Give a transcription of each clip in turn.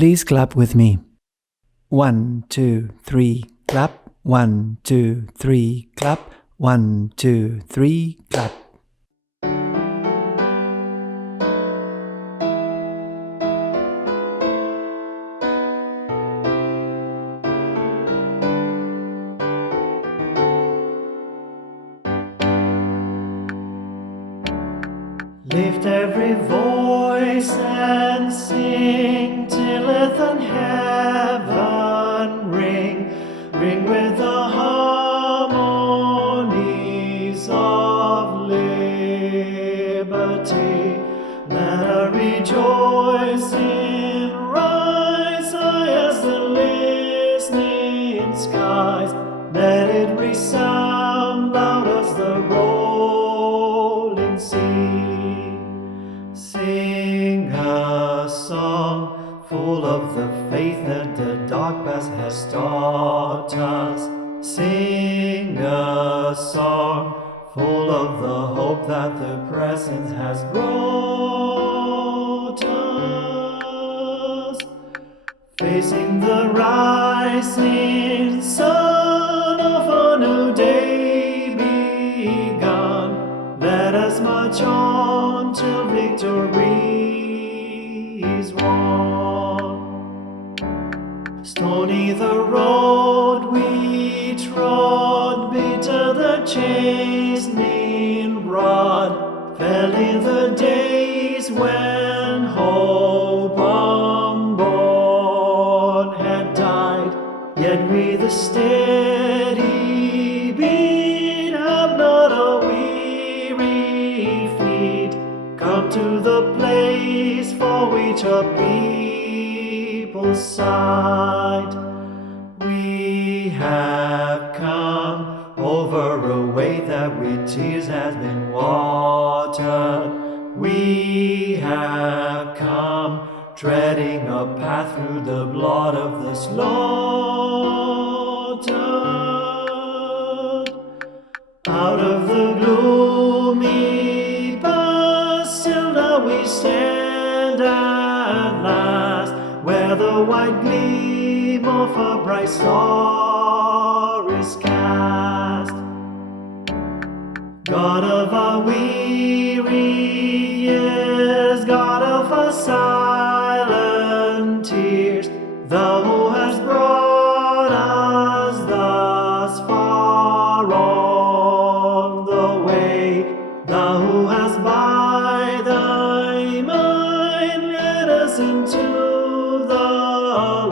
Please clap with me. 1, 2, 3, clap. 1, 2, 3, clap. 1, 2, 3, clap. Lift every voice and sing till earth and heaven ring, ring with the harmonies of liberty. Let our rejoicing rise high as the listening skies. Let it resound loud as the rolling sea. Sing a song full of the faith that the dark past has taught us. Sing a song full of the hope that the present has brought us. Facing the rising sun of a new day begun, let us march on till victory is won. Stony the road we trod, bitter the chastening rod, fell the days when hope unborn had died. Yet with a steady beat have not a weary feet come to the place for which a people sighed. We have come over a way that with tears has been watered. We have come treading a path through the blood of the slaughtered. Out of the gloomy past, till now we stand at last, where the white gleam of a bright star is cast. God of our weary years, God of our silent tears, Thou who hast brought us thus far on the way, Thou who hast by Thy might led us into the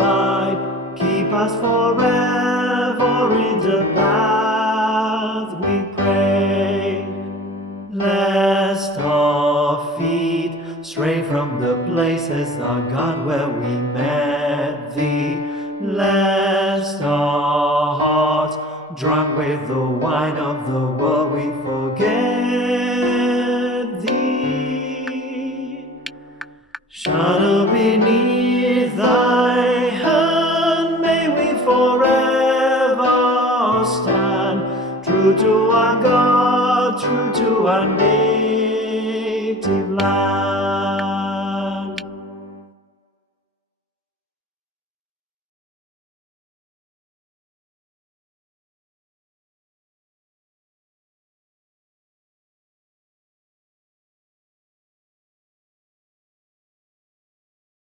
light, keep us forever in the path we pray. Lest our feet stray from the places, our God, where we met Thee, lest our hearts, drunk with the wine of the world, we forget Thee. Shadow beneath Thy hand, may we forever stand, true to our God, true to our name.